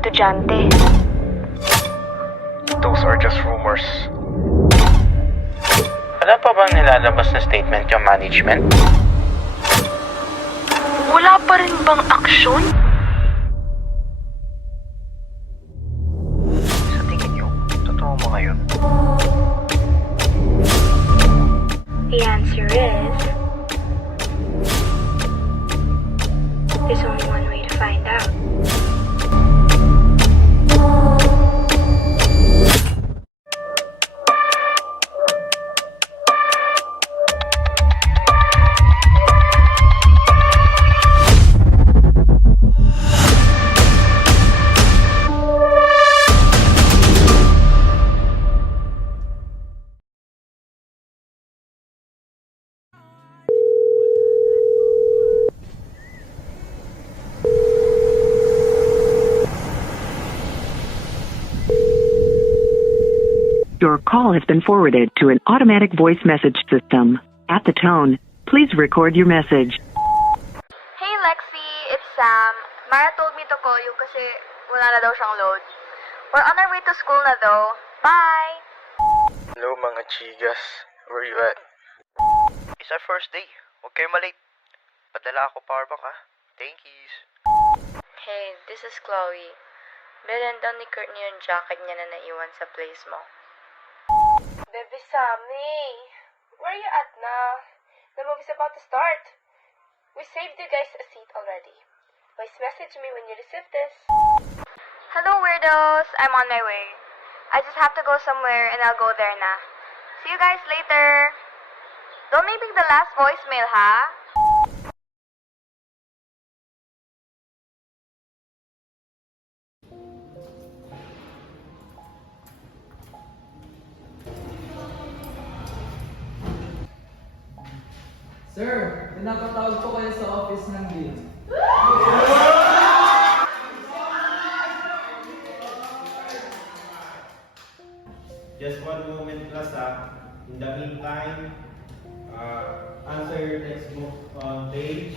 estudyante. Those are just rumors. Wala pa bang nilalabas na statement yung management? Wala pa rin bang aksyon? Sa tingin niyo, totoo mga yun? The answer is... there's only one way to find out. Your call has been forwarded to an automatic voice message system. At the tone, please record your message. Hey Lexi, it's Sam. Mara told me to call you kasi wala na daw siyang load. We're on our way to school na though. Bye! Hello mga chigas. Where you at? It's our first day. Huwag kayo malate. Padala ako powerbank ha. Thank yous. Hey, this is Chloe. Bilhan daw ni Courtney yung jacket niya na naiwan sa place mo. Baby Sammy, where are you at now? The movie's about to start. We saved you guys a seat already. Voice message me when you receive this. Hello weirdos! I'm on my way. I just have to go somewhere and I'll go there na. See you guys later! Don't make it the last voicemail, ha? Sir, pinapatawag po kayo sa office ng Dean. Just one moment class In the meantime, answer your textbook on page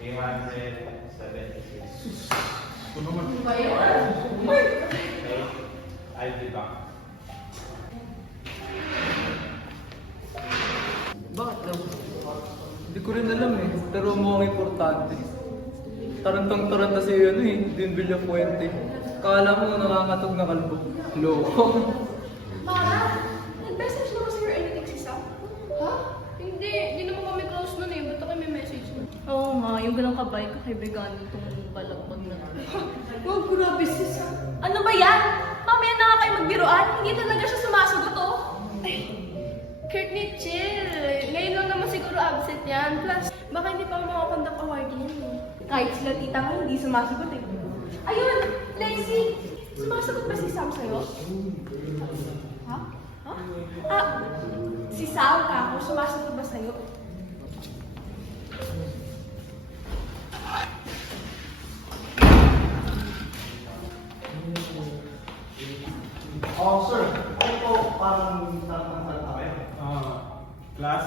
376. Okay, I'll be back. Bakit daw? Hindi ko rin alam eh, pero mukhang importante. Tarantang-taranta si Dean Villafuerte. Kala mo nangangatog na kalbo. Loko. Mara, nag-message naman sa'yo anything si Sam? Ha? Hindi naman kami close nun eh. Ba't ako may message nun? Oo nga, yung ganang kabay kakaibigan nitong balagbag na to. Wow, grabe si Sam. Ano ba yan? Mamaya na nga kayo magbiruan, hindi talaga siya sumasagot oh. Courtney, chill. Ngayon lang naman siguro absent yan. Plus, baka hindi pa makakonduct award yun. Kahit sila tita nga hindi sumasagot eh. Ayun, Lexi! Sumasagot ba si Sam sa'yo? Ha? Ha? Ah, si Sam ka ako. Sumasagot ba sa'yo? Oh, sir. Ito parang class.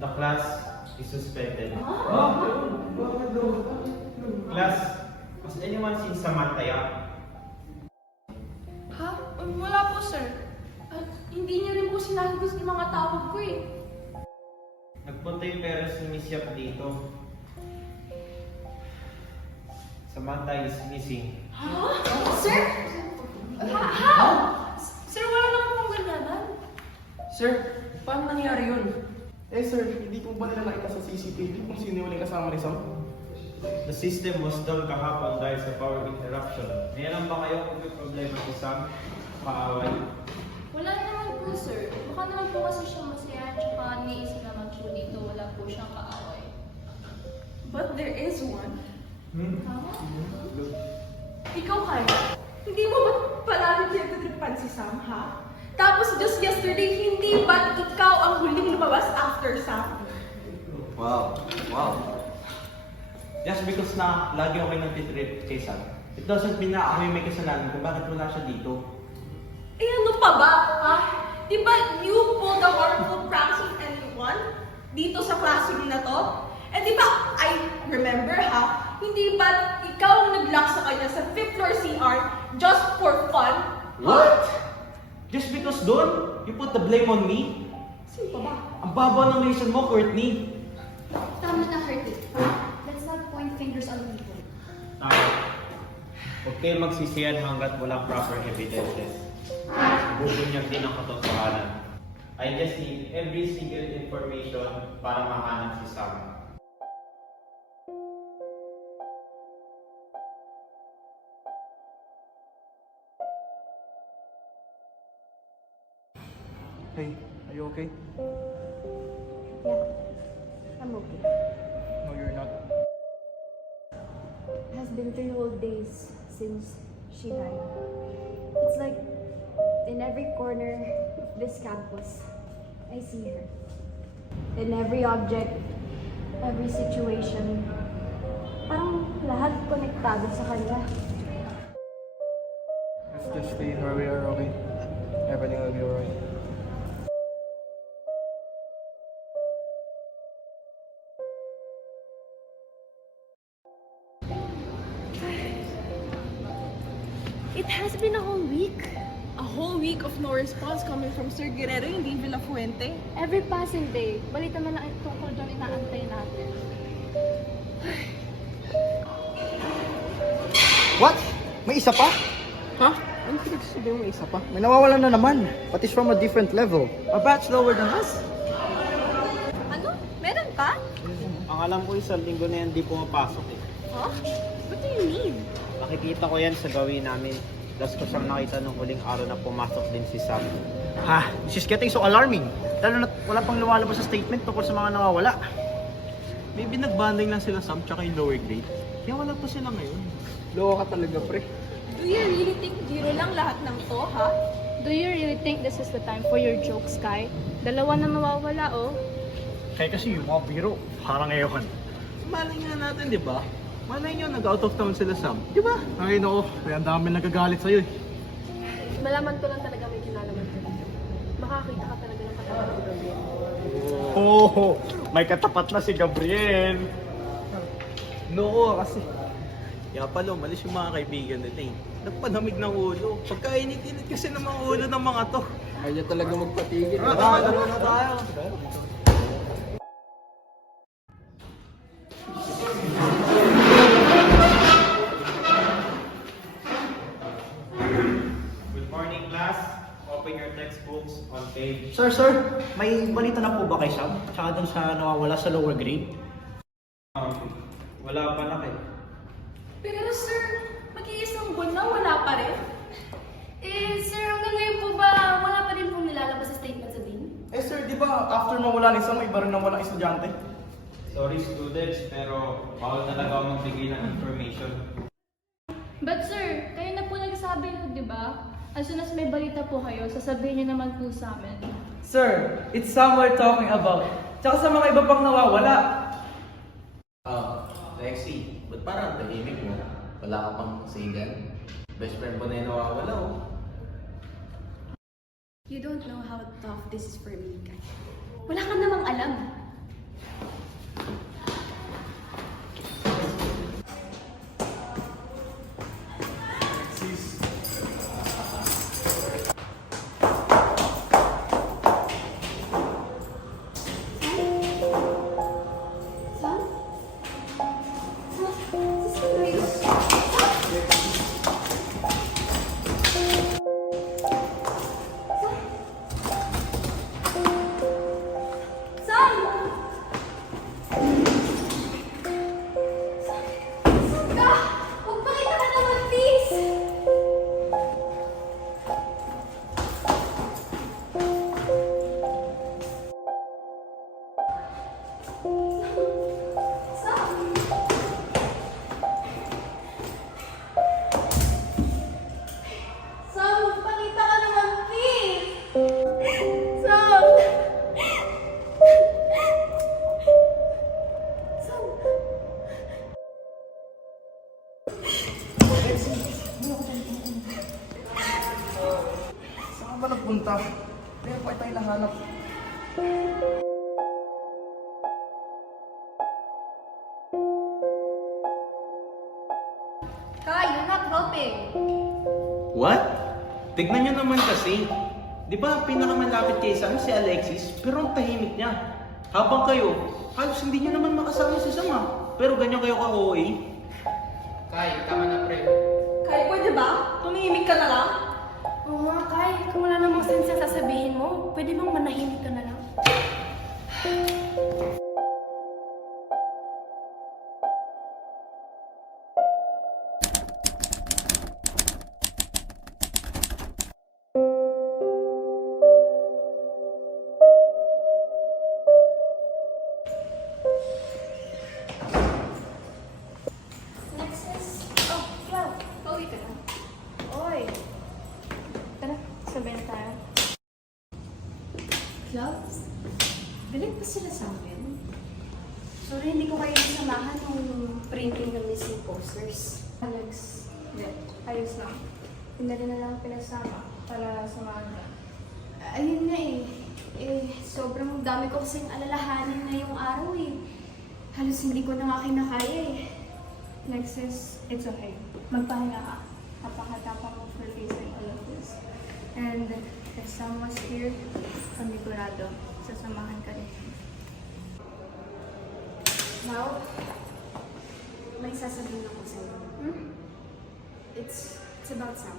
The class is suspended. Class, has anyone seen Samantha? Ha? Wala po, sir. At hindi niya rin po sinasagot yung mga tawag ko eh. Nagpunta yung parents ni Miss Yap dito. Samantha is missing. Ha? Sir? How? Sir, wala na pong ganyanan. Sir, paano nangyari yun? Eh sir, hindi po ba nila nakita sa CCTV kung sino yung kasama ni Sam? The system was down kahapon dahil sa power interruption. Meron ba kayo kung may problema si Sam? Kaaway? Wala naman po sir. Baka naman po kasi siya masaya tsaka niisip naman po dito wala po siyang kaaway. But there is one. Ikaw kaya? Hindi mo ba palagi pinagtitripan si Sam, ha? Tapos just yesterday, hindi ba ikaw ang huling lumabas after Sam? Wow. Just because na lagi ako nagtitrip kay Sam, it doesn't mean na ako yung may kasalanan kung bakit wala siya dito. Eh ano pa ba, ha? Di ba you pulled the horrible pranks on anyone dito sa classroom na to? Eh di ba, I remember ha, Hindi ba ikaw ang nag-lock sa kanya sa 5th floor CR just for fun? What? Just because doon, you put the blame on me? Sino pa ba? Ang baba ng reason mo, Courtney. Tama na, Curtis. Let's not point fingers on people. Tama. Huwag kayo magsisiyan hanggat walang proper evidences. Bubunyag din ang katotohanan. I just need every single information para mahanap si Sam. Hey, are you okay? Yeah, I'm okay. No, you're not. It has been 3 whole days since she died. It's like in every corner of this campus, I see her. In every object, every situation, parang lahat konektado sa kanya. Let's just stay where we are, okay? Everything will be alright. It has been a whole week. A whole week of no response coming from Sir Guerrero, hindi Villafuente. Every passing day, balita na lang tungkol doon inaantay natin. What? May isa pa? Ha? Ano pinagsasabi mo isa pa? May nawawalan na naman. But it's from a different level. A batch lower than us. Ano? Meron pa? Ang alam ko isang linggo na yan di pumapasok eh. Huh? What do you mean? Nakikita ko yan sa gawin namin. Das ko siyang nakita nung huling araw na pumasok din si Sam. Ha, this is getting so alarming. Lalo na wala pang lumalabas sa statement tungkol sa mga nawawala. Maybe nagbanding lang sila Sam tsaka yung lower grade. Kaya wala pa sila ngayon. Loko ka talaga, pre. Do you really think biro lang lahat ng to, ha? Do you really think this is the time for your jokes, Kai? Dalawa na nawawala, oh. Kaya kasi yung mga biro, parang ngayon. Malay nga natin, di ba? Malay nyo, nag-out of town sila Sam. Di ba? Ay nako, kaya ang dami nagagalit sa'yo eh. Malaman ko lang talaga may kinalaman ko dito. Makakita ka talaga ng katapat ng Gabriel. Oh, may katapat na si Gabriel. Noko kasi. Kaya pala, umalis yung mga kaibigan nila eh. Nagpanamig ng ulo. Pagkainit-init kasi ng mga ulo ng mga to. Kaya talaga magpatigil. Tara na tayo. Good morning, class. Open your textbooks on page. Sir, may balita na po ba kay Sam? Tsaka dun sa nawawala sa lower grade? Wala pa na kayo. Pero sir, mag-iisang buwan na wala pa rin. Sir, hanggang ngayon po ba wala pa rin pong nilalabas sa statement sa Dean? Eh sir, di ba after mawala ni Sam, iba rin na walang estudyante? Sorry students, pero bawal talaga ako magbigay ng information. But sir, kayo na po nagsabi, di ba? As soon as may balita po kayo, sasabihin niyo naman po sa amin. Sir, it's Sam we're talking about. Tsaka sa mga iba pang nawawala. Lexi, ba't parang tahimik mo? Wala ka pang sigan? Best friend mo na yung nawawala, oh. You don't know how tough this is for me, Kai. Wala ka namang alam. Saan ba nagpunta? Kaya pa tayo nahanap. What? Tignan nyo naman kasi. Di ba pinakamalapit kay Sam si Alexis, pero ang tahimik niya. Habang kayo, halos hindi nyo naman makasama si Sam ah. Pero ganyan kayo ka-OA. Kai, tama na pre. Kai, pwede ba? Tumihimik ka na lang? Oo nga, Kai. Kung wala namang sense ang sasabihin mo, pwede bang manahimik ka na lang? Alexis! Oh, Cloud! Pauwi ka na. Oy! Tara, sabay na tayo. Cloud? Galit pa sila sa akin? Sorry, hindi ko kayo nasamahan nung printing ng missing posters. Alex, hindi. Ayos lang. Hindi na lang pinasama para samahan ka. Ayun nga eh. Sobrang dami ko kasing alalahanin na yung araw eh. Halos hindi ko na nga kinakaya eh. Alexis, it's okay. Magpahinga ka. Napakatapang mo for facing all of this. And if Sam was here, panigurado, sasamahan ka rin. Now, may sasabihin ako sa'yo. It's about Sam.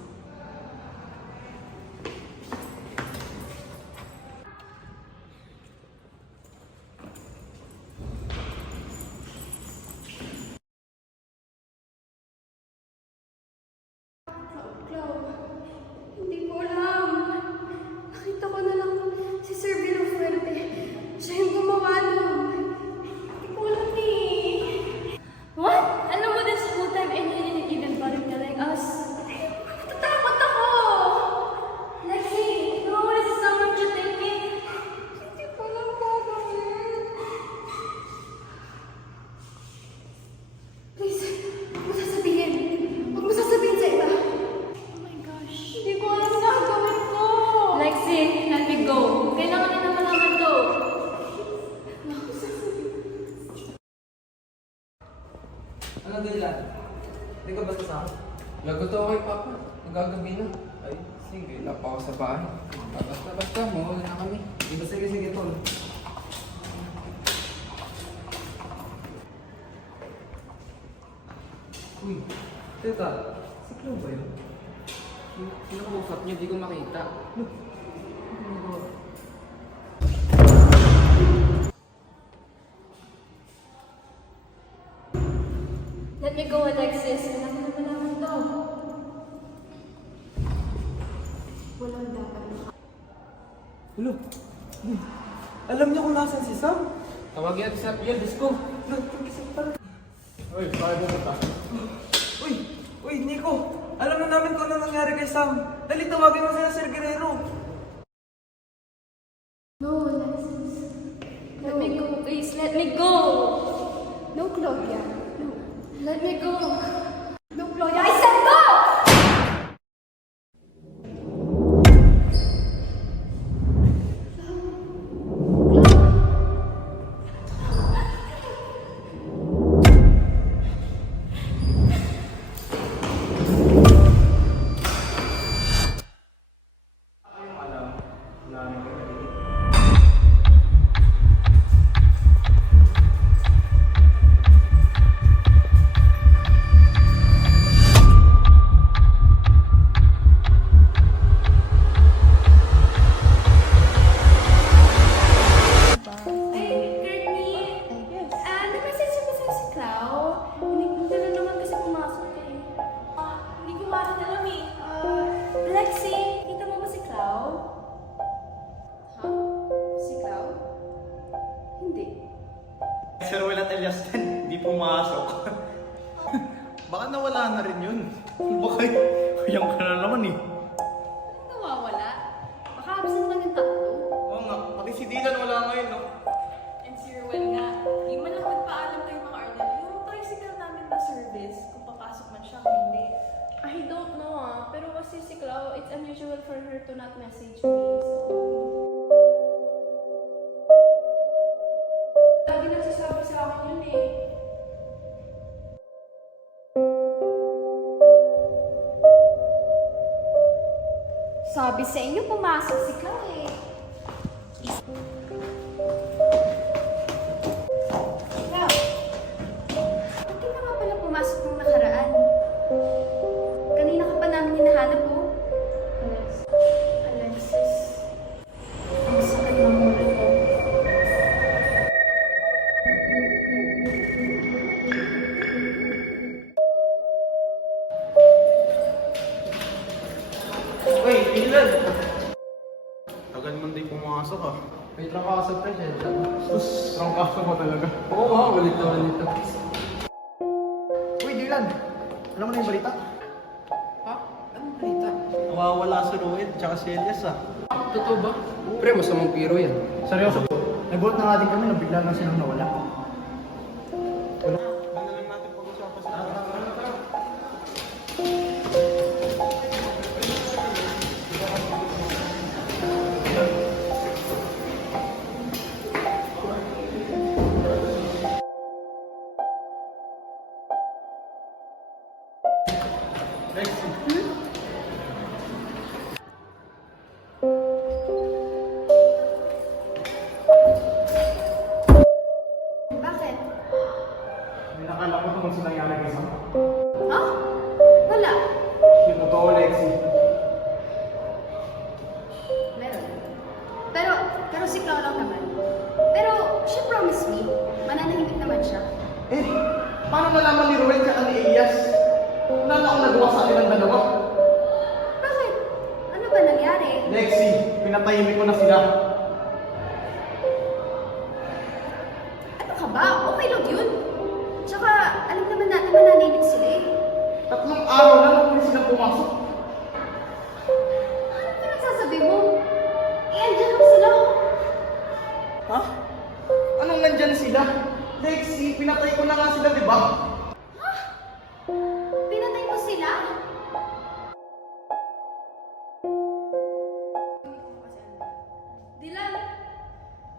Clau, hindi ko alam. Nakita ko na lang si Sir Villafuerte. Siya yung gumawa nun. Hindi ko alam eh. What? Alam mo, this whole time, and you didn't even bother telling us. Natatakot ako! Lexi, no, what is someone you thinking? Hindi ko alam po gawin. Please, huwag mo sasabihin. Huwag mo sasabihin sa iba. Oh my gosh. Hindi ko alam na ang gawin ko. Lexi, let me go. Kailangan na naman naman to. Ano dahilan? Hindi ka ba sasama? Lagot ako kay Papa. Nagagabi na. Ay, sige. Wala pa ako sa bahay. Basta mo, wala na kami. Sige, tol. Uy, teka. Si Clau ba yun? Sino kausap niyo? Di ko makita. Look. Let me go, Alexis. Kailangan naman naman to. Walang dapat na. Hello? Alam niyo kung nasan si Sam? Tawagin natin sa Pierre, let's go. Uy, paano mo ta? Uy, Nico! Alam na namin kung ano nangyari kay Sam. Dali, tawagin mo sila Sir Guerrero. No, Alexis. Let me go, please. Let me go. No, Claudia. No. Let me go. No, Claudia. I said no! Hey, Courtney. Yes. Nag-message ko sa'yo si Clau. Hindi na naman kasi pumasok eh. Hindi ko nga rin alam eh. Lexi, kita mo ba si Clau? Ha? Si Clau? Hindi. Sir, wala talyastan. Hindi pumasok. Baka nawala na rin yun. Baka yung ka na naman eh. Anong nawawala? Baka absent lang yung tatlo. Oo nga, pati si Dylan wala ngayon, no? And si Ruel nga, di man lang magpaalam kay mga Arnel, yung tricycle namin na service, kung papasok man siya kung hindi. I don't know pero kasi si Clau, it's unusual for her to not message me, so... Lagi nagsasabi sa akin yun eh. Sabi sa inyo, pumasok si Chloe. Ikaw, ba't di ka nga pala pumasok nung nakaraan? Kanina ka pa namin hinahanap, oh. Alexis. Ang sakit ng ulo ko. Uy, Dylan! Tagal mo din pumasok ah. May trangkaso pa siya. Sus, trangkaso mo talaga. Oo nga, ulit na ulit. Uy, Dylan! Alam mo na yung balita? Ha? Anong balita? Nawawala si Rohit tsaka si Elias ah. Totoo ba? Pre, masamang piro yan. Seryoso po. Nagulat na nga din kami na bigla lang silang nawala. Ano na lang natin pag-usapan sa Bakit? May nakala ko tungkol sa nangyari kay Sam. Ha? Wala. Yung totoo, Lexi. Meron. Pero si Chloe lang naman. Pero, she promised me. Mananahimik naman siya. Eh, paano nalaman ni Ruel at ni Elias? Wala na akong nagawa sa kanilang dalawa. Bakit? Ano ba nangyari? Lexi, pinatahimik ko na sila. Ano ka ba? Okay lang yun. Tsaka, alam naman natin mananahimik sila eh. 3 araw na lang ulit sila pumasok. Ano ka nagsasabi mo? Eh, andyan lang sila oh. Ha? Anong nandyan sila? Lexi, pinatay ko na nga sila, di ba? Pinatay mo sila? Dylan,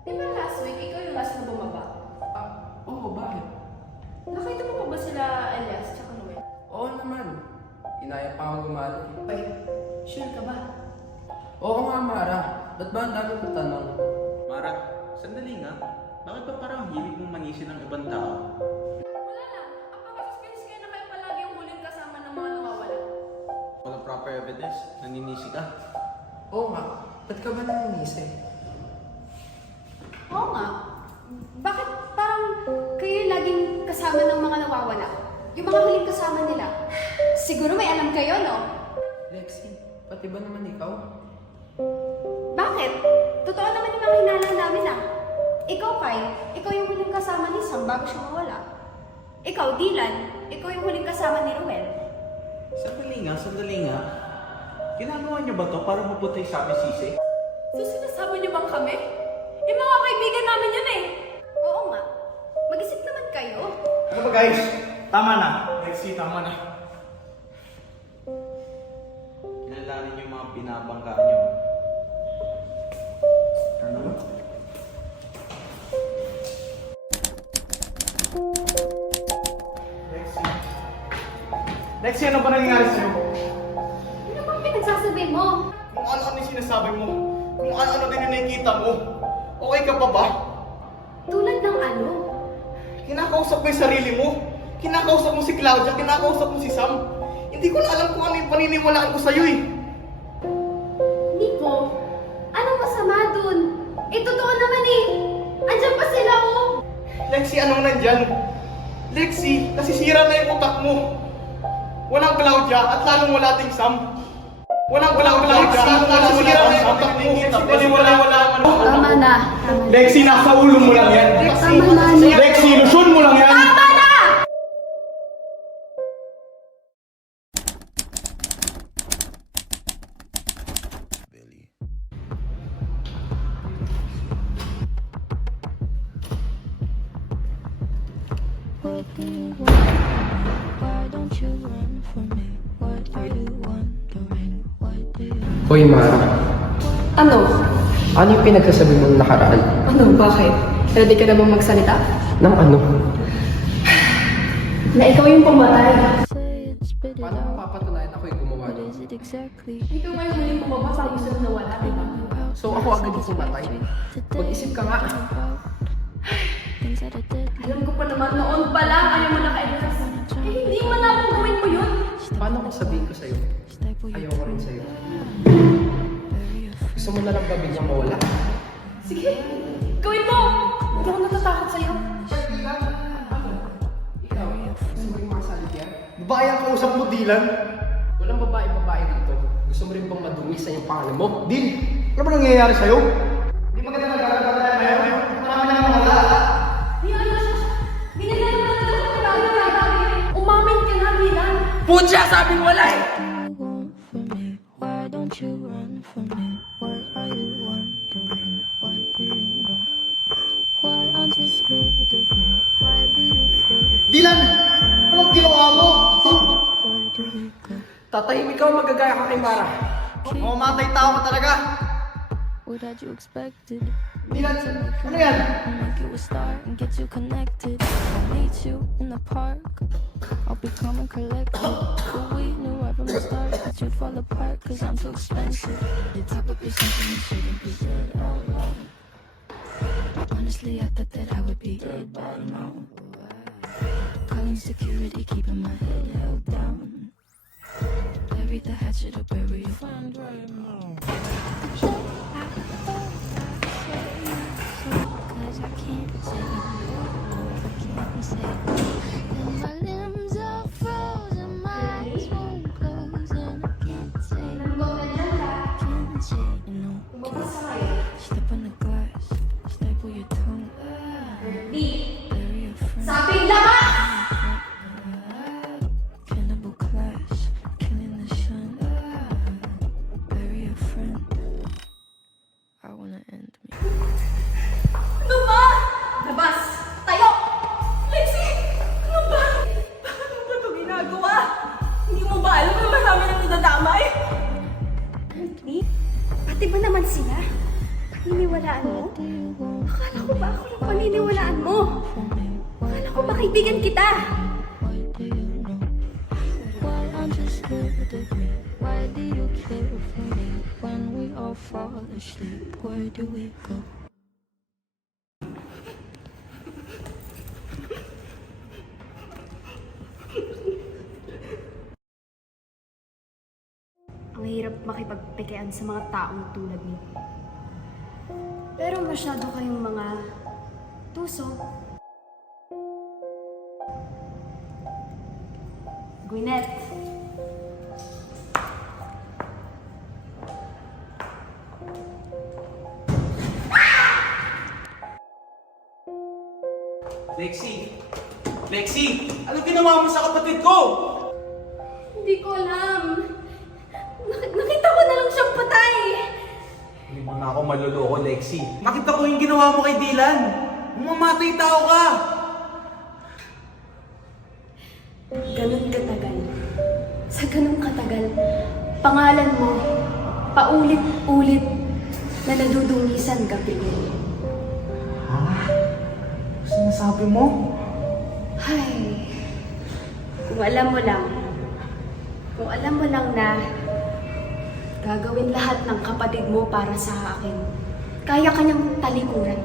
di ba last week ikaw yung last na bumaba? Oo, bakit? Nakita mo pa ba sila Elias tsaka Noel? Oo naman. Inaya pa ako gumali. Wait, sure ka ba? Oo nga, Mara. Ba't ba ang dami mo tanong? Mara, sandali nga. Bakit ba parang hilig mong manisin ng ibang tao? Wala lang. Ang pagkasuspens kayo na kayo palagi yung huling kasama ng mga nawawala. Walang proper evidence, naninisi ka. Oo nga. Ba't ka ba nanginisi? Oo nga. Bakit parang kayo yung laging kasama ng mga nawawala? Yung mga huling kasama nila. Siguro may alam kayo, no? Lexi, pati ba naman ikaw? Bakit? Totoo naman yung mga hinala namin ah. Ikaw, Kai, ikaw yung huling kasama ni Sam bago siya mawala. Ikaw, Dylan, ikaw yung huling kasama ni Ruel. Sandali nga. Ginagawa niyo ba to para maputi sa amin sisi? So sinasabi niyo bang kami? Eh, mga kaibigan namin yun eh. Oo nga. Mag-isip naman kayo. Ano ba guys? Tama na. Lexi, tama na. Kilalanin niyo yung mga binabangga niyo. Ano ba? Lexi, ano ba nangyayari sa'yo? Ano bang pinagsasabi mo? Kung ano-ano yung sinasabi mo, kung ano-ano din yung nakikita mo, okay ka pa ba? Tulad ng ano? Kinakausap mo yung sarili mo. Kinakausap mo si Claudia, kinakausap mo si Sam. Hindi ko na alam kung ano yung paniniwalaan ko sa'yo eh. Nico, anong masama dun? Eh, totoo naman eh. Andyan pa sila oh. Lexi, anong nandyan? Lexi, nasisira na yung utak mo. Walang Claudia at lalong wala ding Sam. Walang Claudia at lalong wala ding Sam. Wala naman. Tama na. Lexi, nasa ulo mo lang yan. Tama na. Lexi, ilusyon mo lang yan. Tama na! What do you want? Why don't you run from me? What are you wondering? What do you Hoy, Mara. Ano? Ano yung pinagsasabi mong nakaraan? Ano? Bakit? Ready ka na bang magsalita? Nang ano? Na ikaw yung pumatay. say it, spit it Paano out? mapapatunayan ako yung gumawa What nun? is it exactly. Ito nga yung huling bumabasa ang isang nawala, di ba? So ako agad yung pumatay. Mag-isip ka nga. Things that I did. Alam ko pa naman noon pa lang ayaw mo naka-express. Eh, hindi mo na akong gawin mo yun. Paano kung sabihin ko sa'yo? Staple your Ayaw ko rin sa'yo. bury your friend. Gusto mo na lang ba bigyang mawala? Sige, gawin mo! Hindi ako natatakot sa'yo. Ikaw, gusto mo rin makasalit yan? Babae ang kausap mo, Dylan. Walang babae dito. Gusto mo rin bang madumi sa yung pangalan mo? Dil, ano ba nangyayari sa'yo? Hindi maganda nagkakaroon tayo ngayon. Marami na naman wala. Umamin ka na, Dylan. Putya! Sabing wala eh! Why don't you run from me? What are you wondering? What do you know? Why aren't you scared of me? Why do you feel? Dylan! Anong ginawa mo? Where do we go? Tatahimik ka o magagaya ka kay Mara? Mamamatay tao ka talaga. What had you expected? Dylan, ano yan? Make you a star and get you connected. I'll meet you in the park. I'll be calm and collected. But we knew right from the start that you'd fall apart, cause I'm too expensive. The top of your something you shouldn't be said out loud. Honestly, I thought that I would be dead by now. Calling security, keeping my head held down. Bury the hatchet or bury your friend right now. Cause I can't say no, I can't say no. And my limbs are frozen, my eyes won't close, and I can't say no, I can't say no. Step on the glass, staple your tongue, bury your friend. Sabing lama! Cannibal class, killing the sun, bury your friend. I wanna end me. Ano ba? Labas! Tayo! Lexi! Ano ba? Bakit mo ba ito ginagawa? Hindi mo ba alam na marami nang nadadamay? Anthony, pati ba naman sila? Paniniwalaan mo? Akala ko ba ako lang paniniwalaan mo? Akala ko ba kaibigan kita? What do you know? Why aren't you scared of me? Why do you care for me? When we all fall asleep, where do we go? Ang hirap makipagpekean sa mga taong tulad niyo. Pero masyado kayong mga tuso. Gwyneth. Lexi! Lexi! Ano ginawa mo sa kapatid ko? Hindi ko alam. Nakita ko na lang siyang patay. Hindi mo na ako maluloko, Lexi. Nakita ko yung ginawa mo kay Dylan. Mamamatay tao ka! Ganun katagal. Sa ganun katagal, pangalan mo, paulit-ulit na nadudungisan gabi-gabi. Sinasabi mo? Ay, kung alam mo lang na gagawin lahat ng kapatid mo para sa akin, kaya kanyang talikuran.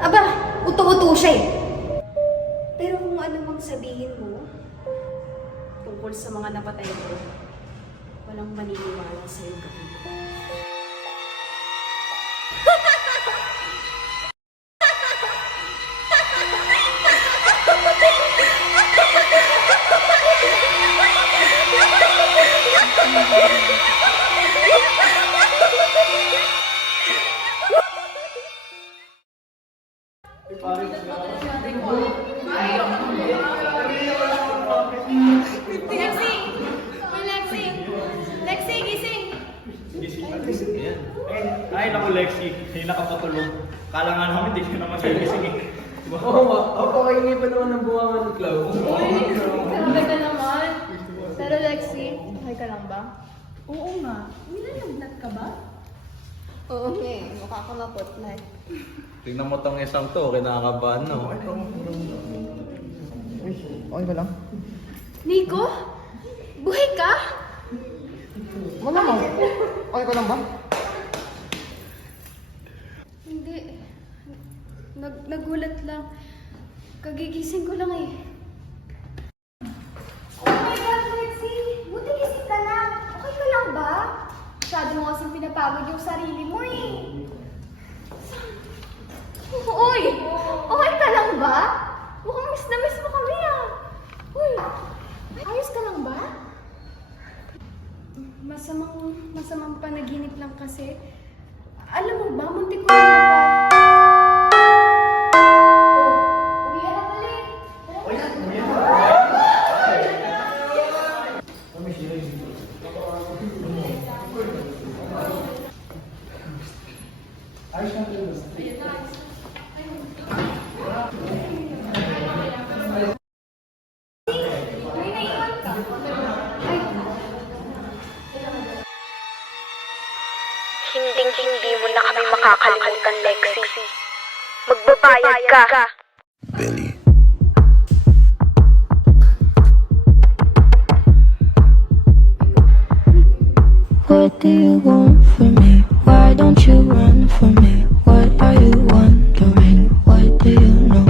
Aba, uto-uto siya eh. Pero kung ano mang sabihin mo tungkol sa mga napatay ko, walang maniniwala sa'yo gabi. Lexi, gising! Ay, naku Lexi, hindi nakapatulog. Kala nga namin, di ka naman nagising eh. Oo nga, apakaingay pa naman ng bunga ng cloud. Grabe ka naman. Pero Lexi, okay ka lang ba? Oo nga. Nilalagnat ka ba? Oo nga eh. Mukha ka maputlat. Tingnan mo tong isang to, kinakabahan no. Okay ba lang? Nico? Buhay ka? Malamang. Okay ka lang ba? Hindi. Nagulat lang. Kagigising ko lang eh. Oh my God, Lexie! Buti gising ka na. Okay ka lang ba? Masyado mo kasing pinapagod yung sarili mo eh. Uy! Okay ka lang ba? Mukhang miss na miss mo kami ah. Uy! Ayos ka lang ba? Masamang panaginip lang kasi. Alam mo ba, muntik ko na ba? Oh, uwi na pala eh. May naiwan ka. Hinding-hindi mo na kami makakalimutan, Lexie. Magbabayad ka. Billy. What do you want from me? Why don't you run from me? What are you wondering? What do you know?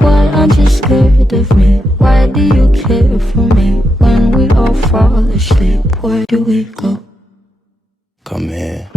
Why aren't you scared of me? Why do you care for me? When we all fall asleep, where do we go? Come here.